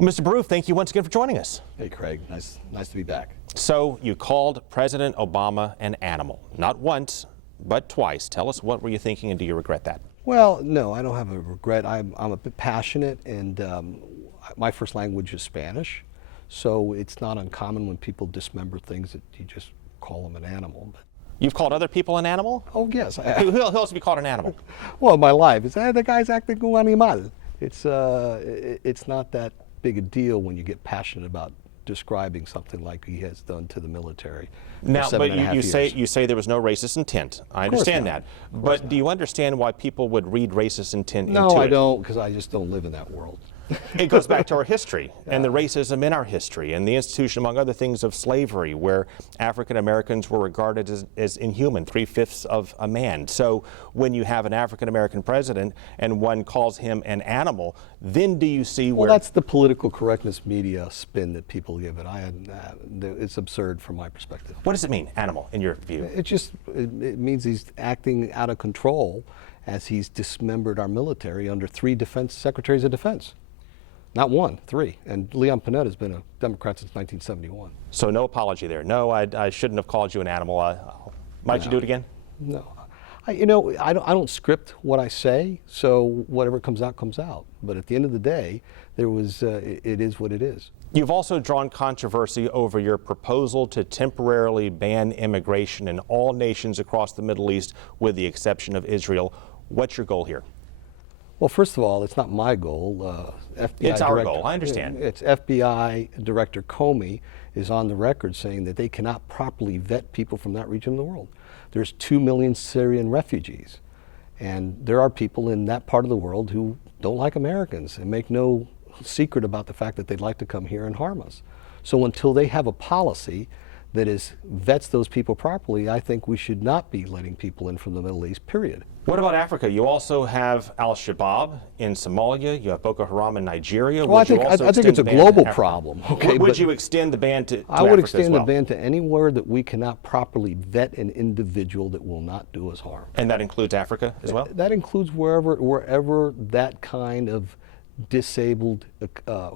Well, Mr. Beruff, thank you once again for joining us. Hey, Craig. Nice to be back. So you called President Obama an animal, not once, but twice. Tell us, what were you thinking, and do you regret that? Well, no, I don't have a regret. I'm a bit passionate, and my first language is Spanish, so it's not uncommon when people dismember things that you just call them an animal. But You've called other people an animal? oh, yes. Who else have you called an animal? Well, in my life, it's the guy's acting como animal. It's not that big a deal when you get passionate about describing something like he has done to the military. Now, for but 7.5 you say there was no racist intent. I understand that. But do you understand why people would read racist intent into it? No, I don't, because I just don't live in that world. It goes back to our history and the racism in our history and the institution, among other things, of slavery, where African Americans were regarded as inhuman, 3/5 of a man. So when you have an African American president and one calls him an animal, then do you see where... Well, that's the political correctness media spin that people give it. It's absurd from my perspective. What does it mean, animal, in your view? It means he's acting out of control as he's dismembered our military under 3 secretaries of defense. Not 1, 3. And Leon Panetta has been a Democrat since 1971. So no apology there. No, I shouldn't have called you an animal. Might you do it again? No. I don't script what I say, so whatever comes out, comes out. But at the end of the day, it is what it is. You've also drawn controversy over your proposal to temporarily ban immigration in all nations across the Middle East, with the exception of Israel. What's your goal here? Well, first of all, it's not my goal. FBI it's our goal, I understand. It's FBI Director Comey is on the record saying that they cannot properly vet people from that region of the world. There's 2 million Syrian refugees, and there are people in that part of the world who don't like Americans and make no secret about the fact that they'd like to come here and harm us. So until they have a policy that vets those people properly, I think we should not be letting people in from the Middle East, period. What about Africa? You also have Al-Shabaab in Somalia. You have Boko Haram in Nigeria. Well, I think it's a global problem. Okay, would you extend the ban to I would Africa extend as well? the ban to anywhere that we cannot properly vet an individual that will not do us harm. And that includes Africa as well? That includes wherever that kind of disabled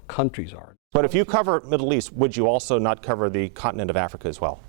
countries are. But if you cover Middle East, would you also not cover the continent of Africa as well?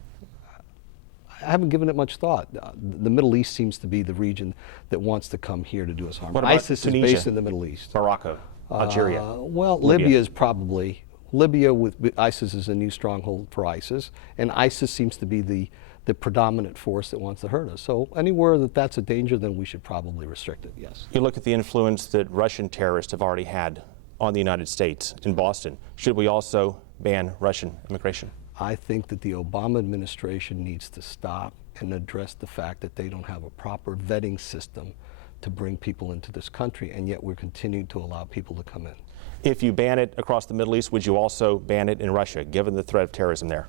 I haven't given it much thought. The Middle East seems to be the region that wants to come here to do us harm. What about ISIS Tunisia, is based in the Middle East. Morocco, Algeria. Well, Libya is probably, with ISIS is a new stronghold for ISIS, and ISIS seems to be the predominant force that wants to hurt us. So anywhere that's a danger, then we should probably restrict it, yes. You look at the influence that Russian terrorists have already had on the United States in Boston. Should we also ban Russian immigration? I think that the Obama administration needs to stop and address the fact that they don't have a proper vetting system to bring people into this country, and yet we're continuing to allow people to come in. If you ban it across the Middle East, would you also ban it in Russia, given the threat of terrorism there?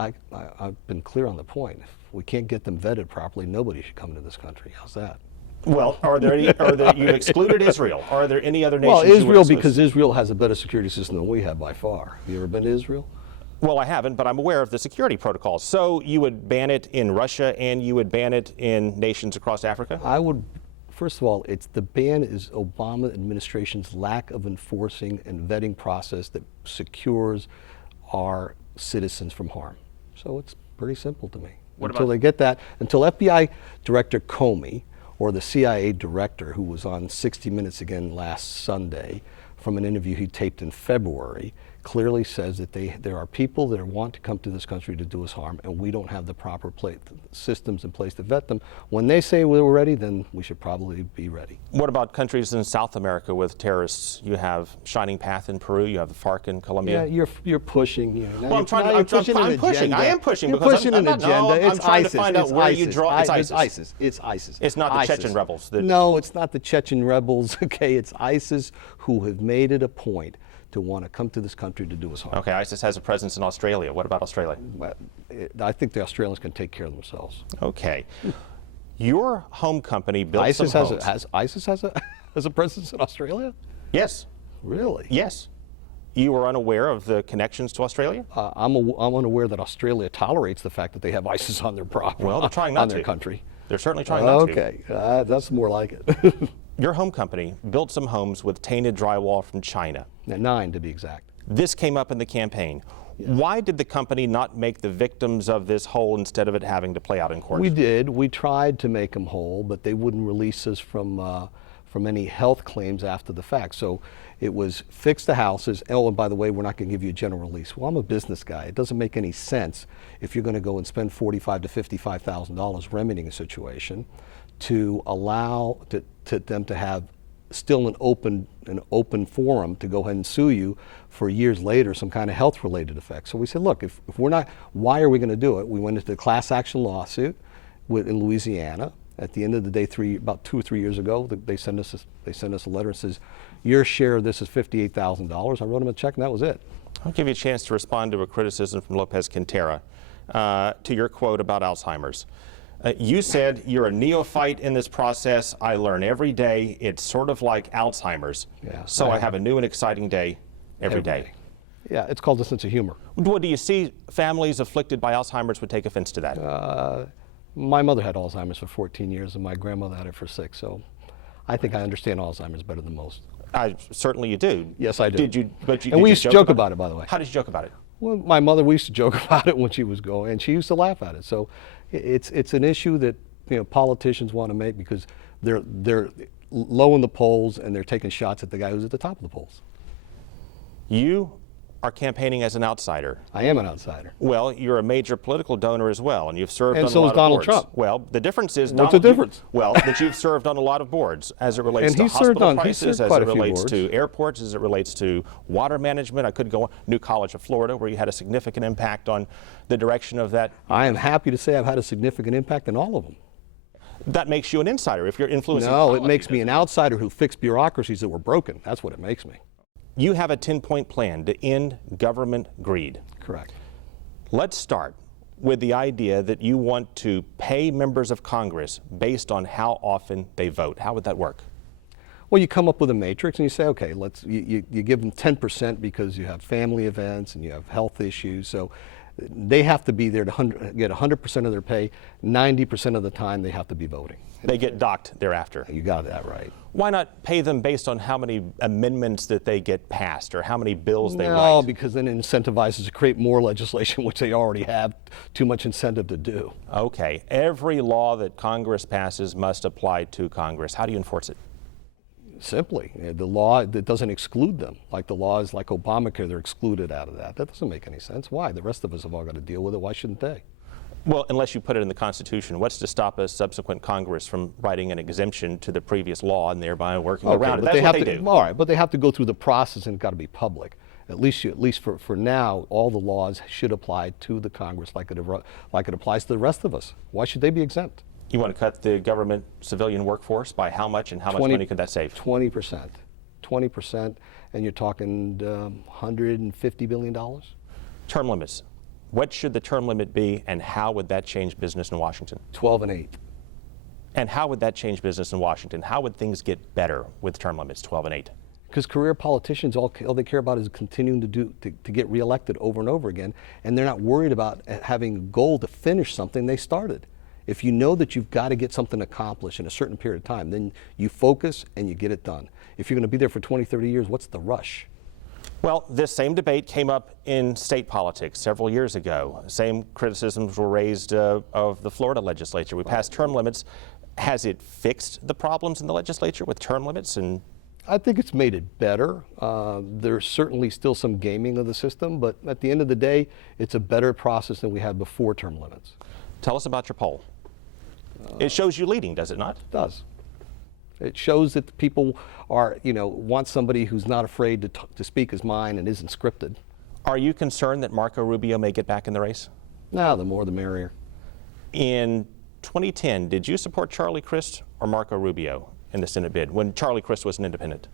I've been clear on the point. If we can't get them vetted properly, nobody should come into this country. How's that? Well, you excluded Israel. Are there any other nations? Well, Israel, because Israel has a better security system than we have by far. Have you ever been to Israel? Well, I haven't, but I'm aware of the security protocols. So you would ban it in Russia, and you would ban it in nations across Africa? I would. First of all, the ban is Obama administration's lack of enforcing and vetting process that secures our citizens from harm. So it's pretty simple to me. Until they get that, until FBI Director Comey or the CIA director, who was on 60 Minutes again last Sunday from an interview he taped in February, clearly says that there are people that want to come to this country to do us harm, and we don't have the proper systems in place to vet them. When they say we're ready, then we should probably be ready. What about countries in South America with terrorists? You have Shining Path in Peru, you have the FARC in Colombia. Yeah, you're pushing. Well, I'm pushing. I am pushing you're because pushing I'm an agenda. I'm trying to find out where you draw. It's ISIS. It's ISIS. It's not the Chechen rebels. No, it's not the Chechen rebels. Okay, it's ISIS who have made it a point to want to come to this country to do us harm. Okay, ISIS has a presence in Australia. What about Australia? I think the Australians can take care of themselves. Okay. Your home company built ISIS some homes. ISIS has a presence in Australia? Yes. Really? Yes. You were unaware of the connections to Australia? I'm unaware that Australia tolerates the fact that they have ISIS on their property. Well, they're trying not on to. their country. They're certainly trying not to. Okay, that's more like it. Your home company built some homes with tainted drywall from China. Now, 9 to be exact. This came up in the campaign. Yeah. Why did the company not make the victims of this whole instead of it having to play out in court? We did. We tried to make them whole, but they wouldn't release us from any health claims after the fact. So it was fix the houses. Oh, and by the way, we're not going to give you a general release. Well, I'm a business guy. It doesn't make any sense if you're going to go and spend $45,000 to $55,000 remedying a situation to allow them to have still an open forum to go ahead and sue you for years later some kind of health related effect. So we said, look, if we're not, why are we going to do it? We went into the class action lawsuit in Louisiana. At the end of the day, about 2 or 3 years ago, they sent us a letter that says, your share of this is $58,000. I wrote them a check and that was it. I'll give you a chance to respond to a criticism from Lopez Quintera to your quote about Alzheimer's. You said, you're a neophyte in this process. I learn every day. It's sort of like Alzheimer's. Yeah, so I have a new and exciting day every day. Yeah, it's called a sense of humor. What do you see families afflicted by Alzheimer's would take offense to that? My mother had Alzheimer's for 14 years and my grandmother had it for 6. So I think I understand Alzheimer's better than most. Certainly you do. Yes, I do. Did you? And we used to joke about it, by the way. How did you joke about it? Well, my mother, we used to joke about it when she was going, and she used to laugh at it. So it's an issue that politicians want to make because they're low in the polls and they're taking shots at the guy who's at the top of the polls. You are campaigning as an outsider. I am an outsider. Well, you're a major political donor as well, and you've served and on so a lot is Donald of boards. Trump. Well, the difference is What's the difference? Well, that you've served on a lot of boards as it relates And to he's hospital served prices, as quite it a few relates boards. to airports, as it relates to water management. I could go on. New College of Florida, where you had a significant impact on the direction of that. I am happy to say I've had a significant impact in all of them. That makes you an insider if you're influencing No, policy. it makes me an outsider who fixed bureaucracies that were broken. That's what it makes me. You have a 10-point plan to end government greed. Correct. Let's start with the idea that you want to pay members of Congress based on how often they vote. How would that work? Well, you come up with a matrix and you say, okay, you give them 10% because you have family events and you have health issues. So they have to be there to get 100% of their pay. 90% of the time they have to be voting. They get docked thereafter. You got that right. Why not pay them based on how many amendments that they get passed or how many bills they write? No, because then it incentivizes to create more legislation, which they already have too much incentive to do. Okay. Every law that Congress passes must apply to Congress. How do you enforce it? Simply, the law that doesn't exclude them, like the laws like Obamacare, they're excluded out of that. That doesn't make any sense. Why? The rest of us have all got to deal with it. Why shouldn't they? Well, unless you put it in the Constitution, what's to stop a subsequent Congress from writing an exemption to the previous law and thereby working around it? That's what they do. All right, but they have to go through the process and it's got to be public. At least for now, all the laws should apply to the Congress like it applies to the rest of us. Why should they be exempt? You want to cut the government civilian workforce by how much and how much money could that save? 20%. 20%, and you're talking $150 billion? Term limits. What should the term limit be and how would that change business in Washington? 12 and 8. And how would that change business in Washington? How would things get better with term limits, 12 and 8? Because career politicians, all they care about is continuing to get reelected over and over again, and they're not worried about having a goal to finish something they started. If you know that you've got to get something accomplished in a certain period of time, then you focus and you get it done. If you're going to be there for 20, 30 years, what's the rush? Well, this same debate came up in state politics several years ago. Same criticisms were raised of the Florida legislature. We passed term limits. Has it fixed the problems in the legislature with term limits? And I think it's made it better. There's certainly still some gaming of the system, but at the end of the day, it's a better process than we had before term limits. Tell us about your poll. It shows you leading, does it not? It does. It shows that the people are, want somebody who's not afraid to speak his mind and isn't scripted. Are you concerned that Marco Rubio may get back in the race? No, the more the merrier. In 2010, did you support Charlie Crist or Marco Rubio in the Senate bid when Charlie Crist was an independent?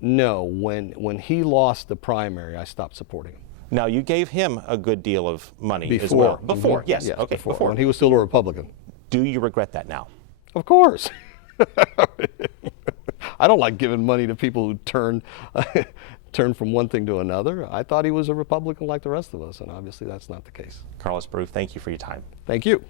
No, when he lost the primary, I stopped supporting him. Now, you gave him a good deal of money Before. as well. Before, yes. Okay, before. When he was still a Republican. Do you regret that now? Of course. I don't like giving money to people who turn from one thing to another. I thought he was a Republican like the rest of us, and obviously that's not the case. Carlos Beruff, thank you for your time. Thank you.